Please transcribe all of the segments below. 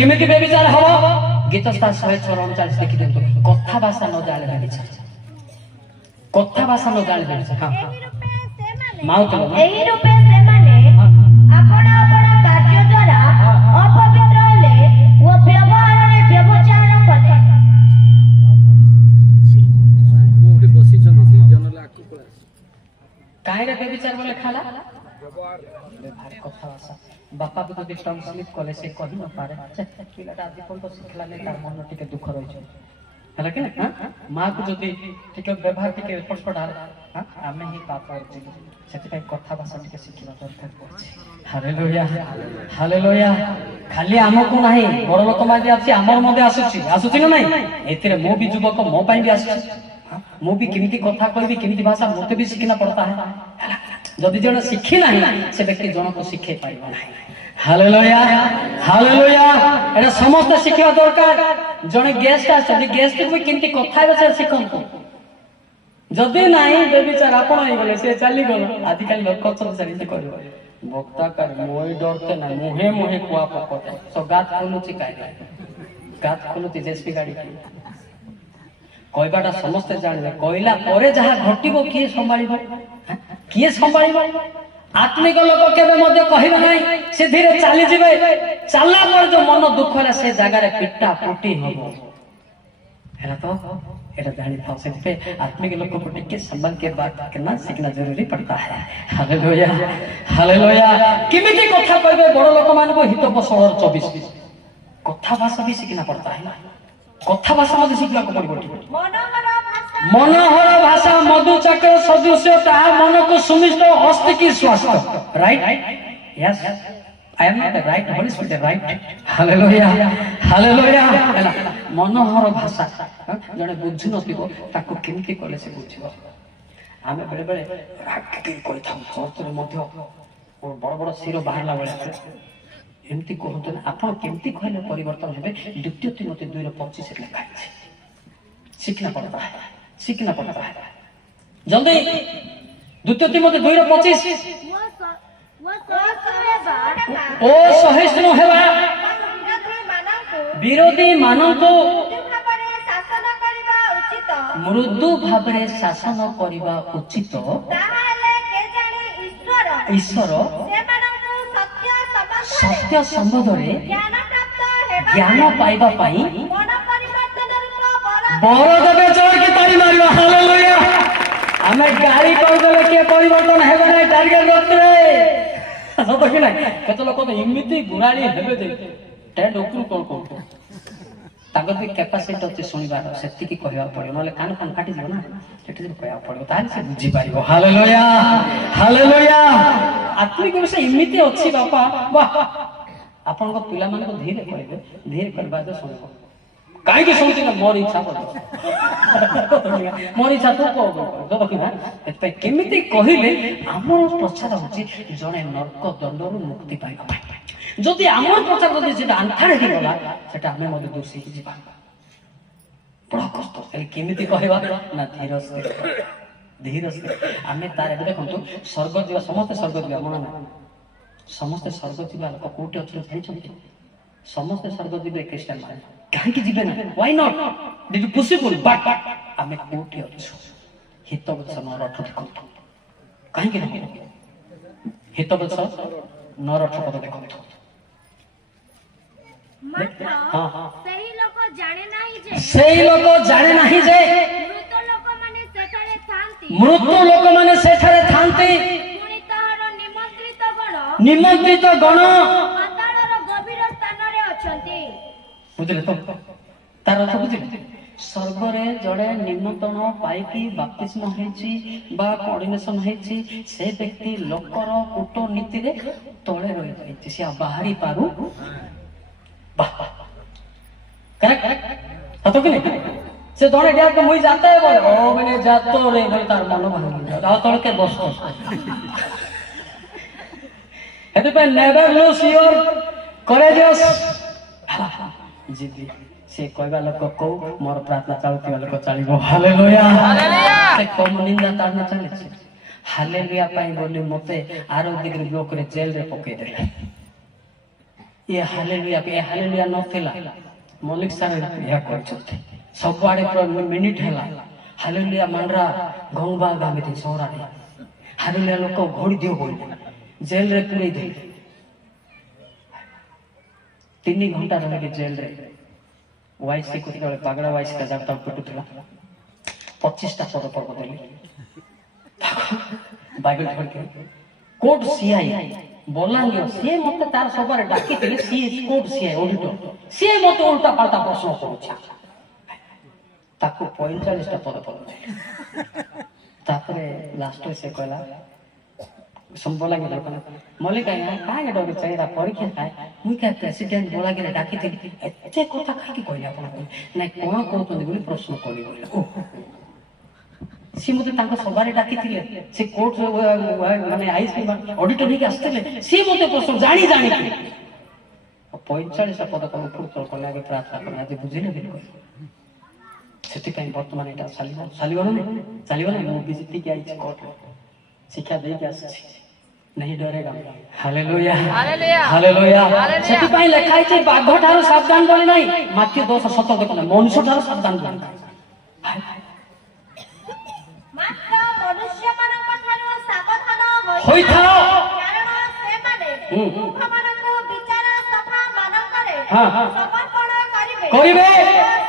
केमिति बेविचार हबो गीतस्था 139 देखि दियंतु कथा भाषा न जाने बेविचार कथा भाषा न जाने बेविचार हां माउतलो एही रूपे से माने अपना अपना कार्य द्वारा अपवित्र ले वो व्यवहार रे व्यभिचार कले ओके बसी जन जनला आकु पळा काहे रे बेविचार बोले खाला व्यवहार कथा भाषा बापा को যদি ট্রান্সলেট করে সে কহি না পারে পিলাটা আদি পর্যন্ত শিখলা নেই তার মন টিকে দুঃখ রইছে ହେଲା କି ନା ମା କୁ ଯଦି ଟିକେ ବ୍ୟବହାର ଟିକେ ଏପଟପଟ ଆମେ ହିଁ ପାପ କରୁଛୁ ସେଥିପାଇଁ କଥା ଭାଷା ଟିକେ ଶିଖିବା ଦରକାର ପଡୁଛି ହାଲେଲୁୟା ହାଲେଲୁୟା ଖାଲି ଆମକୁ ନାହିଁ ବଡ ଲୋକ ମାନେ ଅଛି ଆମର ମଧ୍ୟ ଆସୁଛି ନା ନାହିଁ ଏଥିରେ ମୁଁ ବି ଯୁବକ ମୋ ପାଇଁ ବି ଆସୁଛି ମୁଁ ବି କେମିତି କଥା କହିବି କେମିତି ଭାଷା ମୋତେ ବି ଶିଖିନା ପଡତା है ଯଦି ଜଣ ଶିଖି ନାହିଁ ସେ ବ୍ୟକ୍ତି ଜଣକୁ ଶିଖେଇ ପାରିବ ନାହିଁ हालेलुया हालेलुया एटा समस्त शिखिबा दरकार जने गेस्ट आछथि गेस्ट को किंति कथा बसे शिखंतु जदी नाही बेविचार आपण आइ गले से चली गलो आदि काल लोक सब सरिते करबो भक्ता कर मोय डरते ना मुहे मुहे कुआ पकते सो गात खोलुची काय गात खोलुची जेसपी गाडी कहबाटा समस्त जानले कहला परे जहा घटिबो किए संभाळिबो किए संभाळिबो आत्मिक लोक केबे मध्ये कहिबे नाही से धीरे चाली जिवे चलला पर जो मन दुख होला से जगह रे पिट्टा पुटी होबो हैला तो एटा जानि था से पे आत्मिक लोक को टिके संबंध के बात करना सीखना जरूरी पड़ता है हालेलुया हालेलुया किमिति कथा कहबे बड़ लोक मान को हित पोषण 24 कथा भाषा भी सीखना पड़ता है कथा भाषा मध्ये सीखला को पड़बो मनोहर भाषा मधु चक्र सदृश्य ताहा मन को सुमिष्ट अस्थि की स्वास्थ्य right yes I am not right Holi spirit right hallelujah hallelujah हैला मनोहर भाषा जने बुझु नथिबो ताको केमति कले से बुझिबो आमे बेले बेले राखि कोइ थाउ चर्च रे मध्य और बड़ बड़ सिरो बाहरला बेले एमति कहत ना आपण केमति कहले परिवर्तन हेबे द्वितीय तिमोथी 2:25 रे लिखा है सीखना पड़ता है जल्दी द्वितीय तिमोथी 2:25 ओ सहिष्णु हेबा विरोधी माननको मृदु भाबरे शासन करिबा उचित ईश्वर सत्य संबंधरे ज्ञान पाइबा पाई बर देबे जोर के ताली मारिबा हालेलुया हमें गाड़ी कर देले के परिवर्तन हेबे नै टार्गेट रखते सतो कि नै केतो लोक तो इमिति गुराडी हेबे दे टेड उपरु कोन कोन तागर भी कैपेसिटी अछि सुनिबार सेति की कहबा पड़े नले कान कान फाटी जिवो ना सेति भी कहबा पड़े ताले से बुझी पारिबो हालेलुया हालेलुया आत्मिक विषय इमिति अछि बापा वाह आपन को पिला मन को धीरे कहबे धीरे करबा तो सुनबो काहे के सुनती ना मोर इच्छा मोर इच्छा तो को देखि ना एते केमिति कहिले हमर प्रचार होची जने नरक दंडरु मुक्ति पाइबा जदि हमर प्रचार जदि से अंठार हे गला सेटा हमें मते दोषी कि जीवा बड़ा कष्ट ए केमिति कहबा ना धीरज हमें तारे देखंतु स्वर्ग जीवा समस्त स्वर्ग जीवा मन ना समस्त स्वर्ग जीवा लोक कोठी अछि जानि छथि समस्त स्वर्ग जीवे क्रिश्चियन माने काहे कि जीवे ना why not did possible but हमें कोठी अछि हित वचन रठ देखंतु काहे कि हित वचन नरठ पद देखंतु हां सही लोक जाने नाही जे मृत लोक माने सेठारे थांती पुनी ताहार निमंत्रित गण पाताळर गभीर स्थान रे अछंती बुझले तो तार अर्थ बुझले स्वर्ग रे जड़े निमंत्रण पाइकी बाप्तिस्म हेची बा कोऑर्डिनेशन हेची से व्यक्ति लोकर कूटनीति रे तळे रहि जाईची से बाहरी पारु करेक्ट तो कि नहीं से दोने गया कि मुई जाता है बोले ओ मैंने जातो रे भाई तार मन भांगी जाओ तळ के बस हेतु पे नेवर लूज योर करेजियस जीदी से कहबा लोक को मोर प्रार्थना चालुती लोक चालिबो हालेलुया हालेलुया से कम निंदा तार न चले छे हालेलुया पाई बोली मते आरो डिग्री ब्लॉक रे जेल रे पके दे ये हालेलुया नथिला मलिक सार ଏହା କରିଛନ୍ତି ସବୁଆଡେ ମିନିଟ ହେଲା ହାଲେଲୁୟା ମାଣ୍ଡରା ଗଙ୍ଗବା ଗାମିତେ ସହରାରେ ହାଲେଲୁୟା ଲୋକ ଘୋଡ଼ି ଦିଅ ବୋଲେ ଜେଲରେ ପୁରେଇ ଦେଲେ 3 ଘଣ୍ଟା ରହିଲେ ଜେଲରେ वाइस को पगड़ा वाइस का जाता पिटुला 25टा पद देले बाइबल पढ़ के कोर्ट सीआई बोलांगे से मते तार सबरे डाकी देले सी कोर्ट सीआई ऑडिटर से मते उल्टा पाल्टा प्रश्न करूछा ताको 45टा पद देले तापरे लास्ट से कहला संबोला के लोकना मलिक आया काहे डरे चाहिरा परीक्षा काय मुई का प्रेसिडेंट बोला के डाकी थी एते कथा काकी कहले आपण नै कोन कहतोनी बोली प्रश्न करी बोले ओ सी मते तांको सबारे डाकी थिले से कोर्ट माने आईसी ऑडिटर ही आस्तेले सी मते प्रश्न जानी 45 पद को ऊपर को लागे प्रार्थना करना जे बुझिले बिल्कुल सेति पई वर्तमान एटा चालिबो ना मु विजिट के आई कोर्ट शिक्षा दे के आसी नहीं डरेगा हालेलुया हालेलुया सेति पई लेखाई छै बाघ ठारो सावधान बोली नाही माथि 10:17 देखना मनुष्य ठारो सावधान बोली मात्र मनुष्य मानक ठारो सावधान होई थाओ कारण से माने उखमानको विचार सभा मानकरे हां समर्पण करिवे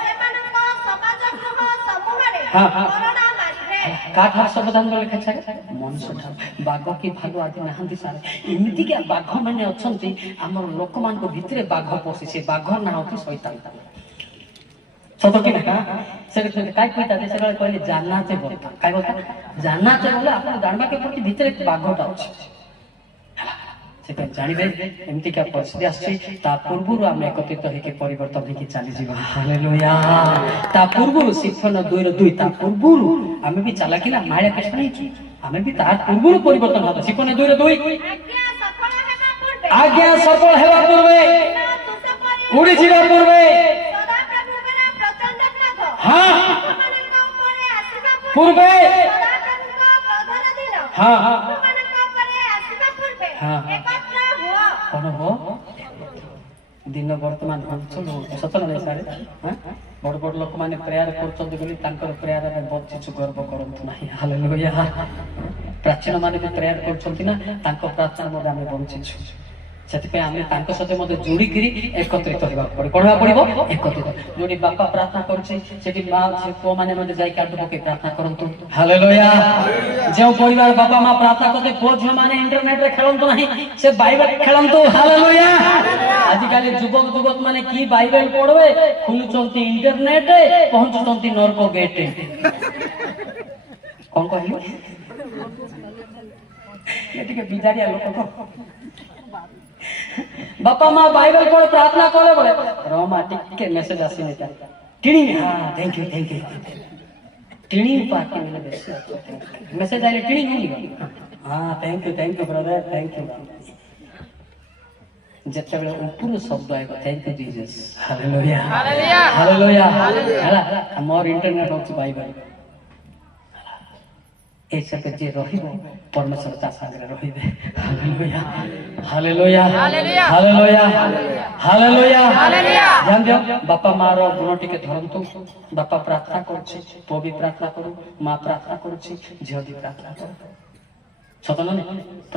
सेमानको समाज गृह समूहरे कोरोना मारिवे काठा सावधान बोली लिखा छै मनुष्य ठारो बाघ की भाग आदि नहांती सारे इमिति के बाघ माने अछंती हमर लोक मान को भितरे बाघ पोसी से बाघ ना होती शैतान सतो कि ना से काय कइता दे सगळे कहले जानना से बोलता काय बोलता जानना से बोले आपण जानबा के प्रति भितरे बाघटा अछि से पे जानिबे एमिति के परिस्थिति आछि ता पूर्वरु हम एकत्रित होई के परिवर्तन होई के चली जीवन हालेलुया ता पूर्वरु सिफन 2:2 ता पूर्वरु हमें भी चला कि ना माया कृष्ण नहीं छी हमें भी तार पूर्वरु परिवर्तन होता सिफन 2:2 आज्ञा सफल हेबा पूर्वे उड़ी जीवा पूर्वे सदा प्रभुकरा प्रचंड क्रोध हां उखमानको उपरे आसीबा पूर्वे सदा प्रभुको क्रोधर दिन हां उखमानको उपरे आसीबा पूर्वे हां एकत्र हुआ कोन हो दिन वर्तमान चलो सतन नहीं सारे हां बड़ बड़ लोक माने प्रेयर करछन बोली तांकर प्रेयर में बच्ची गर्व करंतु नाही हालेलुया प्राचीन माने भी प्रेयर करछन ना तांको प्रार्थना मध्ये हम बंचिछु सेति पे हम तांको साथे मध्ये जोड़ी करी एकत्रित होबा पड़े कोनवा पड़िबो एकत्रित जोडी बापा प्रार्थना करछि सेति मां से को माने मध्ये जाई काटु पके प्रार्थना करंतु हालेलुया जो परिवार बापा मां प्रार्थना करते को झ माने इंटरनेट रे खेलंतु नाही से बाइबल खेलंतु हालेलुया आजिकाली युवक माने की बाइबल पढ़वे खुलुचंती इंटरनेट पहुंचुचंती नरक गेट कौन कहली एटी के बिजारिया लोक को बापा मां बाइबल पढ़ प्रार्थना करे बोले रोमा टिके मैसेज आसी नहीं टिणी हां थैंक यू टिणी पाके मैंने मैसेज आइले टिणी नहीं हां thank you brother thank you जेतेबेले ऊपर शब्द आइबो thank you Jesus hallelujah hallelujah हला मोर इंटरनेट होची बाइबल ऐसे के जे रहिबो परमेश्वर ता सागरे रहिबे hallelujah hallelujah hallelujah hallelujah hallelujah ध्यान दियो बापा मां रो गुण टिके धरंतु बापा प्रार्थना करछि तो भी प्रार्थना करू मां प्रार्थना करछि झियो भी प्रार्थना करू सतन ने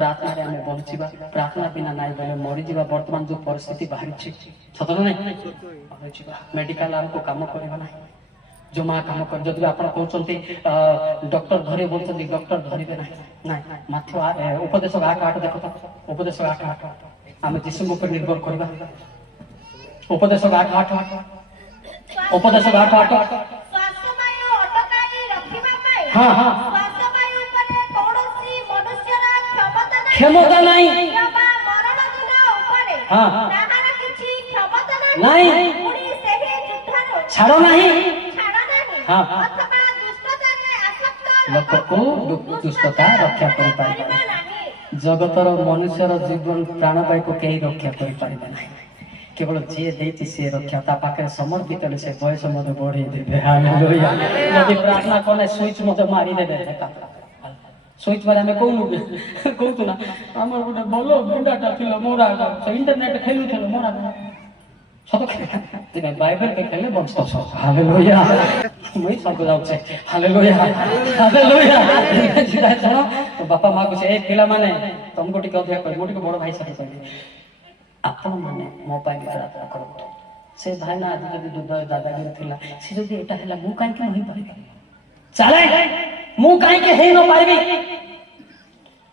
प्रार्थना रे हमें बंचिबा प्रार्थना बिना नाइ बेले मरि जीवा वर्तमान जो परिस्थिति बाहर छी सतन ने मरि जीवा मेडिकल हमको काम करबा नाही जो मां काम कर जदि आपण कहउचंती डॉक्टर धरे बोलचंती डॉक्टर धरिबे नाही नाही माथो उपदेश 8:8 देखो त उपदेश 8:8 हम यीशु ऊपर निर्भर करबा उपदेश 8:8 उपदेश 8:8 स्वास्थ्यवायु अटकाई रखिबा पाई हां हां स्वास्थ्यवायु उपरे कोनोसी मनुष्यरा क्षमता नाही बाबा मरण दिन उपरे हां ताहार किछि क्षमता नाही पुनी सेही युद्धरो छाड़ो नहीं हां अथवा दुष्टतारे आसक्त लोक को दुष्टता रक्षा करि पारिबा जगतर मनुष्यर जीवन प्राणवायु को केही रक्षा करि पारिबा नाही केवल जे देती से रक्षा ता पाखे समर्पित ले से बयस मते बढ़ी देबे हालेलुया यदि प्रार्थना कोने स्विच मते मारी देबे ଶୋଇଛି ମାନେ ଆମେ କହୁନୁ କି କହୁଛୁ ନା ଆମର ଗୋଟେ ଭଲ ବୁଢାଟା ଥିଲା ମୋରା ସେ ଇଣ୍ଟରନେଟ ଖେଳୁଥିଲା ମୋରା ସତ ତେବେ ବାଇବେଲ କେ ଖେଳେ ବଞ୍ଚ ହାଲେଲୁୟା ମୁଇଁ ସବୁ ଯାଉଛି ହାଲେଲୁୟା ହାଲେଲୁୟା ଶୁଣ ତ ବାପା ମା କୁ ସେ ଏ ପିଲାମାନେ ତମକୁ ଟିକେ ଅଧିକ କହିବି ମୁଁ ଟିକେ ବଡ ଭାଇ ସାଥେ କହିବି ଆପଣ ମାନେ ମୋ ପାଇଁ ପ୍ରାର୍ଥନା କରନ୍ତୁ ସେ ଭାଇ ନା ଆଜି ଯଦି ଦୁଧ ଦାଦାଗିରି ଥିଲା ସେ ଯଦି ଏଇଟା ହେଲା ମୁଁ କାହିଁକି ନ ହେଇପାରିବି ଚାଲେ ମୁଁ କାହିଁକି ହେଇ ନ ପାରିବି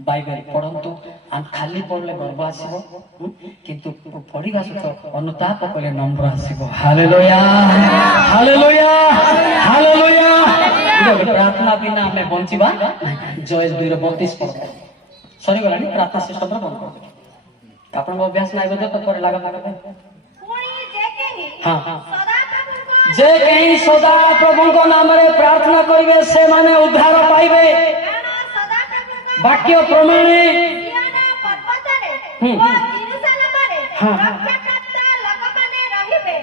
ବାଇବେଲ ପଢନ୍ତୁ ଖାଲି ପଢିଲେ ଗର୍ବ ଆସିବ କିନ୍ତୁ ପଢିବା ସହିତ ଅନୁତାପ କଲେ ନମ୍ର ଆସିବ ହାଲେଲୁୟା ହାଲେଲୁୟା ହାଲେଲୁୟା ପ୍ରାର୍ଥନା ବିନା ଆମେ ବଞ୍ଚିବା ଜୟ 2:32 ପଢ ସରିଗଲାଣି ପ୍ରାର୍ଥନା ସିଷ୍ଟମରେ ବନ୍ଦ କରିଦେବେ ଆପଣଙ୍କ ଅଭ୍ୟାସ ନାହିଁ ବୋଧେ ତ ପରେ ଲାଗ ହଁ ଯେ କେହି ସଦା ପ୍ରଭୁଙ୍କ ନାମରେ ପ୍ରାର୍ଥନା କରିବେ ସେମାନେ ଉଦ୍ଧାର ପାଇବେ ବାକ୍ୟ ପ୍ରମାଣେ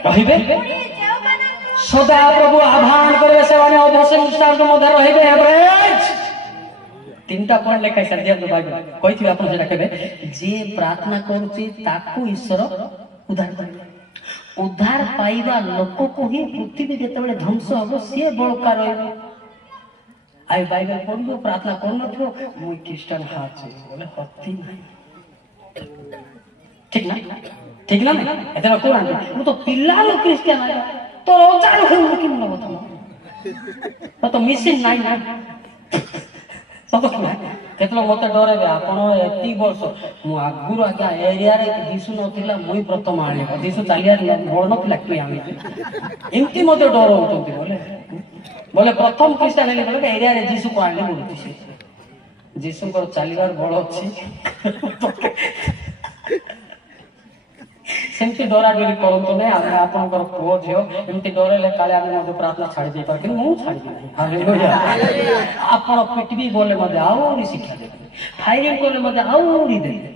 ରହିବେ ସଦା ପ୍ରଭୁ ଆହ୍ୱାନ କରିବେ ସେମାନେ ଅବଶ୍ୟ ମଧ୍ୟ ରହିବେ ଏଭରେଜ 3ଟା ପଏଣ୍ଟ ଲେଖା ହେଇସାରି ଦିଅନ୍ତୁ ବାଇବେଲ କହିଥିବେ ଆପଣ ସେଟା କେବେ ଯିଏ ପ୍ରାର୍ଥନା କରୁଛି ତାକୁ ଈଶ୍ୱର ଉଦ୍ଧାର କରିବେ ଉଦ୍ଧାର ପାଇବା ଲୋକକୁ ହିଁ ପୃଥିବୀ ଯେତେବେଳେ ଧ୍ୱଂସ ହବ ସିଏ ବଳକା ରହିବ ଆଇ ବାଇବେଲ ପଢିବ ପ୍ରାର୍ଥନା କରୁନଥିବ ମୁଁ ଖ୍ରୀଷ୍ଟିଆନ ହାଛି ବୋଲେ ହତି ନାହିଁ ଠିକ ନା ଏତେ କହୁନାହାନ୍ତି ମୁଁ ତ ପିଲାରୁ ଖ୍ରୀଷ୍ଟିଆନ ତୋର ଅଜାଣୁ ହେଉନି କି ମୁଁ କଥା ତ ମିସିନ୍ ନାହିଁ ନା ସତ କେତେବେଳେ ମତେ ଡରେଇବେ ଆପଣ ଏତିକି ବର୍ଷ ମୁଁ ଆଗରୁ ଆଜ୍ଞା ଏରିଆରେ ଦିଶୁ ନଥିଲା ମୁଇଁ ପ୍ରଥମ ଆଣିବ ଦିଶୁ ଚାଲିଆରେ ବଳ ନଥିଲା କିଏ ଆଣିବି ଏମିତି ମତେ ଡରଉଛନ୍ତି ବୋଲେ ପ୍ରଥମ ଖ୍ରୀଷ୍ଟିଆନ ହେଲେ ବୋଲେ ଏରିଆରେ ଯୀଶୁକୁ ଆଣିଲେ ବୋଲୁଛି ଯୀଶୁଙ୍କର ଚାଲିବାର ବଳ ଅଛି ସେମିତି ଡରାଡରି କରନ୍ତୁ ନାହିଁ ଆମେ ଆପଣଙ୍କର ପୁଅ ଝିଅ ଏମିତି ଡରେଇଲେ କାଳେ ଆମେ ମଧ୍ୟ ପ୍ରାର୍ଥନା ଛାଡ଼ି ଦେଇପାରୁ କିନ୍ତୁ ମୁଁ ଛାଡ଼ିବି ନାହିଁ ହାଲେଲୁୟା ଆପଣ ପିଟିବି ବୋଲେ ମଧ୍ୟ ଆହୁରି ଶିକ୍ଷା ଦେବେ ଫାୟାରିଂ କଲେ ମଧ୍ୟ ଆହୁରି ଦେବେ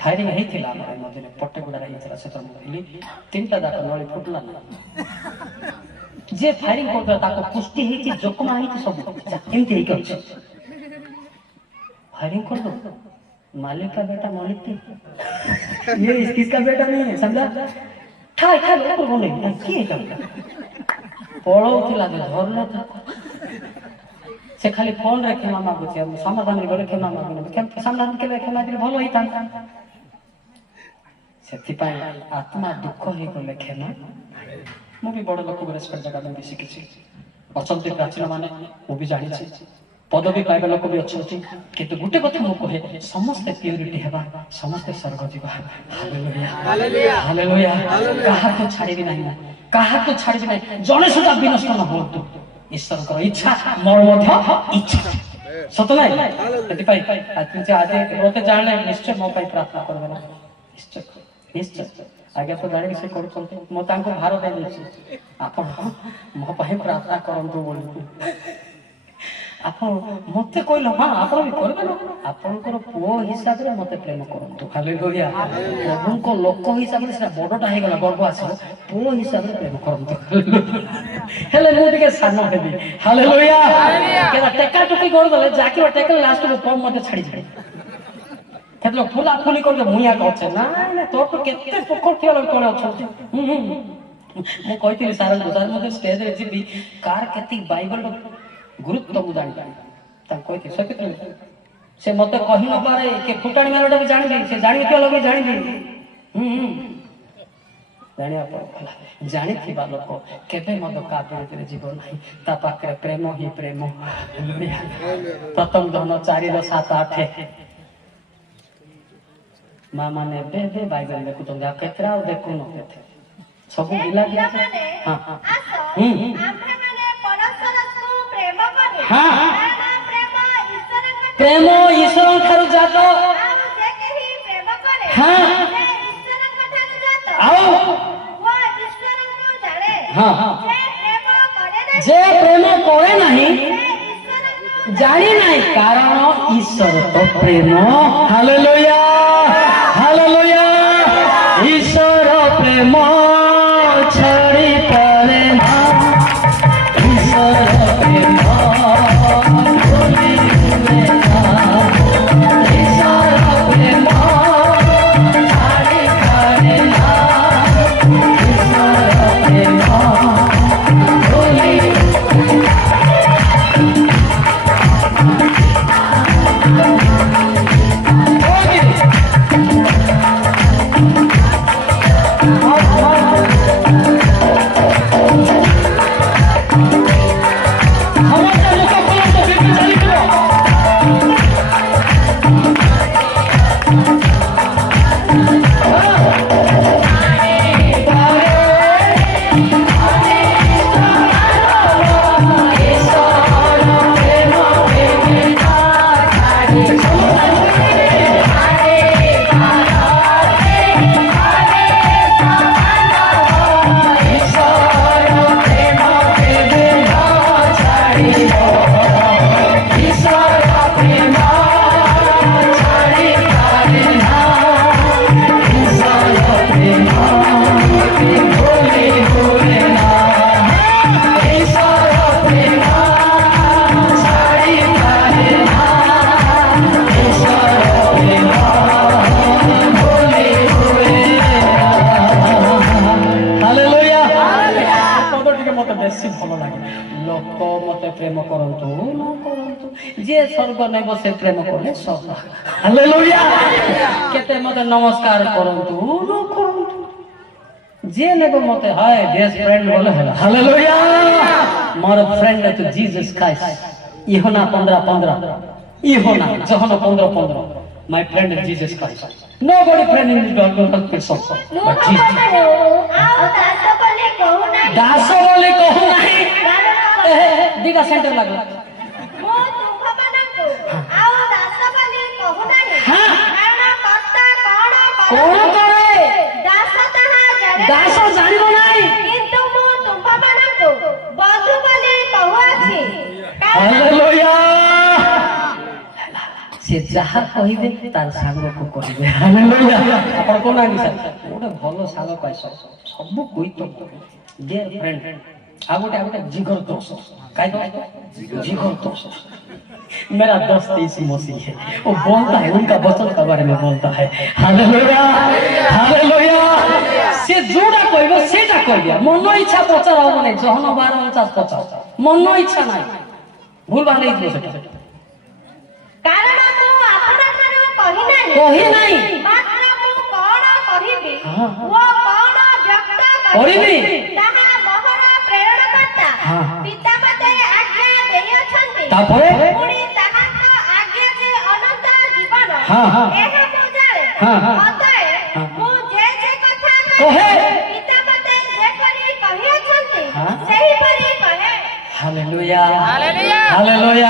ଫାୟାରିଂ ହେଇଥିଲା ଆମର ମଝିରେ ପଟ୍ଟେଗୁଡାରେ ହେଇଥିଲା ସେଟା ମୁଁ କହିଲି 3ଟା ଯାକ ନଳି ଫୁଟିଲା ନା ଯିଏ ଫାୟାରିଂ କରୁଥିଲା ତାକୁ ପୁଷ୍ଟି ହେଇଛି ଜୋକମା ହେଇଛି ସବୁ ଏମିତି ହେଇକି ଅଛି फायरिंग कर दो मालिक का बेटा मलिक थी ये किसका बेटा नहीं है समझा ठाई ठाई ऊपर को नहीं किए करता पळौथिला जे धरला था से खाली फोन रे क्षमा मागुଛି हम समाधान गले क्षमा मागुने केम समाधान केले क्षमा दिले भलो होइता सेति पाई आत्मा दुख हे गले क्षमा मु भी बड़ लोक रेस्पेक्ट जगह में बेसी किछि अचंती प्राचीन माने मु भी जानि छी पदवी पाइबा लोक भी अच्छी किंतु गोटे कथा मु कहे समस्ते प्योरिटी हेबा समस्ते स्वर्ग जीवा हालेलुया हालेलुया कहा तो छाड़ीबी नहीं कहा तो छाड़ीबी नहीं जने सुधा विनष्ट न होतु ईश्वर को इच्छा मोर मध्य इच्छा सत नाही एति पाई आज आज रोते जानले निश्चय मो पाई प्रार्थना करबे ना निश्चय निश्चय आगे तो जाने से करू चलते मो तांको भार दे देछि आपन मो पाई प्रार्थना करंतु बोली आपण मते कहलो हां आपण भी करबे ना आपनकर पुओ हिसाब रे मते प्रेम करंतु हालेलुया प्रभुको लोक हिसाब रे से बडटा हे गला गर्व आछो पुओ हिसाब रे प्रेम करंतु हेले मु टिके सानो हेबी हालेलुया केला टेका टुकी कर दले जाकी टेका लास्ट को पम मते छाडी छाडी केतलो फुला फुली कर दे मुया कहछे ना ना तो केते पोखर थियल कोले अछंती मु कहितली सारा मते स्टेज रे जिबी कार केति बाइबल गुरुत्व मु जानि कहते सकित से मत कही न पारे के फुटाणी मारटा भी जानी से जानी के लगे जानी जानिया पड़ला जानी थिबा लोक केबे मत काबे जीवन नहीं ता पाखे प्रेम ही प्रेम प्रथम धन 4:7 8 मां माने बे बाइबल देखु तो केतरा देखु न केते सब गिला दिया हां हां हाँ प्रेम ईश्वर ठारू जातो हाँ आओ हाँ जे प्रेम करे नहीं जानी नहीं कारण ईश्वर तो प्रेम हालेलुया हालेलुया ईश्वर प्रेम छड़ी पड़े ना ईश्वर प्रेम ଭଲ ଲାଗେ ଲୋକ ମତେ ପ୍ରେମ କରନ୍ତୁ ନ କରନ୍ତୁ ଯିଏ ସ୍ୱର୍ଗ ନେବ ସେ ପ୍ରେମ କଲେ ସଦା ହାଲେଲୁୟା କେତେ ମତେ ନମସ୍କାର କରନ୍ତୁ ନ କରନ୍ତୁ ଯିଏ ନେବ ମତେ ହାୟ ବେଷ୍ଟ ଫ୍ରେଣ୍ଡ ବୋଲେ ହେଲା ହାଲେଲୁୟା ମୋର ଫ୍ରେଣ୍ଡ ଅଛି ଜିସସ୍ କ୍ରାଇଷ୍ଟ ଇହନା 15:15 ଇହନା John 15:15 my friend is Jesus Christ nobody friend in the world person but Jesus ଆଉ ଦାସ ବୋଲି କହୁନାହିଁ ଦାସ ବୋଲି କହୁ ନାହିଁ ଦିଟା ସେଣ୍ଟର ଲାଗିଲା ମୁଁ ତୁମ୍ଭମାନଙ୍କୁ ଆଉ ଦାସ ବୋଲି କହୁନାହିଁ ହଁ। କାରଣ କର୍ତ୍ତା କଣ କରେ ଦାସ ତାହା ଜାଣେ ଦାସ ଜାଣିବ ନାହିଁ କିନ୍ତୁ ମୁଁ ତୁମ୍ଭମାନଙ୍କୁ ବନ୍ଧୁ ବୋଲି କହୁଅଛି କାରଣ ହାଲେଲୁୟା ସେ ଯାହା କହିବେ ତାର ସାଙ୍ଗକୁ କହିବେ ହାଲେଲୁୟା ଆପଣ କହୁନାହାନ୍ତି ସାର୍ ଗୋଟେ ଭଲ ସାଙ୍ଗ ପାଇଛ ସବୁ କହି ତ ଡିୟର ଫ୍ରେଣ୍ଡ ଆଉ ଗୋଟେ ଜିଗର दोस्त काय जिगर दोस्त मेरा दोस्त यीशु मसीह है वो बोलता है उनका वचन के बारे में बोलता है हालेलुया हालेलुया से जोड़ा कहबो सेटा कहबिया मन इच्छा पचार हो नै जहन 12:49 मन इच्छा नै भूल बानै दियो सेटा କାରଣ ମୁଁ ଆପଣଠାରୁ କହି ନାହିଁ ମାତ୍ର ମୁଁ କଣ କହିବି ହଁ। ଓ କଣ ବ୍ୟକ୍ତ କରିବି ତାହା ମୋହର ପ୍ରେରଣକର୍ତ୍ତା ହଁ। ପିତା ମୋତେ ଆଜ୍ଞା ଦେଇଅଛନ୍ତି ତାପରେ ପୁଣି ତାହାଙ୍କ ଆଜ୍ଞା ଯେ ଅନନ୍ତ ଜୀବନ ହଁ, ହଁ। ଏହା ମୁଁ ଜାଣେ ହଁ, ହଁ। ଅତଏବ ହଁ। ମୁଁ ଯେ କଥା କହେ। ପିତା ମୋତେ ଯେପରି କହିଅଛନ୍ତି ହଁ। ସେହିପରି କହେ हालेलुया हालेलुया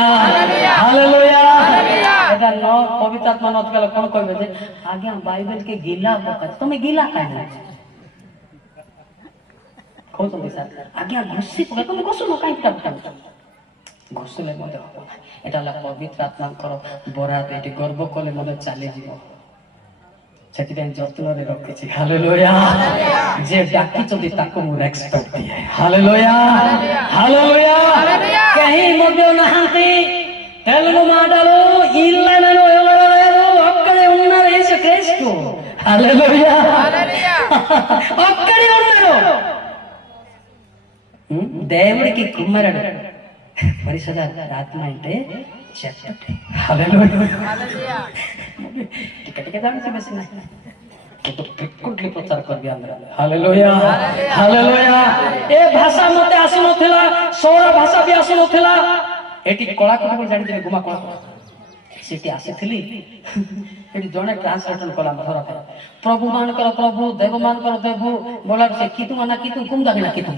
हालेलुया এটা ন পবিত্র আত্মা নত গেল কোন কইবে যে আজ্ঞা বাইবেল के गीला पका তুমি गीला काहे না কোন তুমি স্যার আজ্ঞা ঘুষি পকা তুমি ঘুষু না কাই পিটা ঘুষলে মতে হবে না এটা হলো পবিত্র আত্মাଙ୍କର বরাত এটি গর্ব কলে মতে চালি যাব ସେଥିପାଇଁ ଯତ୍ନରେ ରଖିଛି ହାଲେଲୁୟା ଯେ ଡାକିଛନ୍ତି ତାକୁ ମୁଁ ରେସ୍ପେକ୍ଟ ଦିଏ ହାଲେଲୁୟା ହାଲେଲୁୟା କେହି ମଧ୍ୟ ନାହାନ୍ତି ତେଲୁଗୁ ମାଡାలు ఇళ్ళనను ఎవరు లేరు ఒక్కడే ఉన్నారు యేసు క్రీస్తు హల్లెలూయా ఒక్కడే ఉన్నారు దేవుడికి కుమారుడు పరిశుద్ధ ఆత్మ అంటే చెప్తే హల్లెలూయా टिके टिके जाने से बेसी नहीं तो फ्रिक्वेंटली प्रचार कर दिया अंदर हालेलुया हालेलुया ए भाषा मते आसी नथिला सौर भाषा भी आसी नथिला एटी कला को जानि दिने गुमा कला सेटी आसीथिली एटी जणे ट्रांसलेशन कला मथरा प्रभु मान कर प्रभु देव मान कर देव बोला से कितु माना कितु कुम दागिना कितु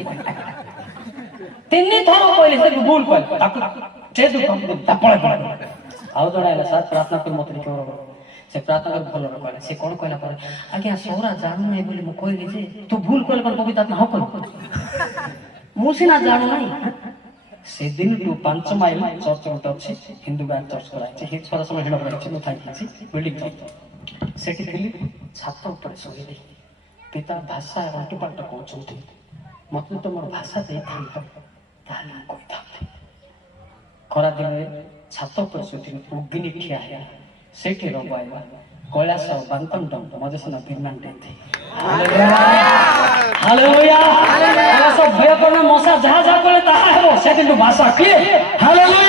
तिन्नी थरो कहले से भूल कहले ताकू जे दु तापळे पळे आउ जणे आला साथ प्रार्थना कर मत केवरो से प्रार्थना कर भलो कहले से कोन कहला पर आज्ञा सोरा जानू नै बोली मु कहली जे तू भूल कहले पर पवित्र आत्मा हो कर मु सिना जानू नै से दिन टू 5 माइल चर्च रोड अछि हिंदू बैंक चर्च करा छै हे छोरा समय हेड पड़े छै नु थाई छै बिल्डिंग चर्च सेठी थिली छात ऊपर सोइली पिता भाषा रंटी पाट कहउछथि मते तो मोर भाषा दे थान ताले कोइ था खरा दिन छात ऊपर सोइली उगिनी ठिया है सेठी रबाइवा कैलाश बांकंटम मजेसना बिरनांटे थी हालेलुया हालेलुया सब भय करना मौसा जहां जा करे ताहा हेबो सेदिन भाषा क्लियर हालेलुया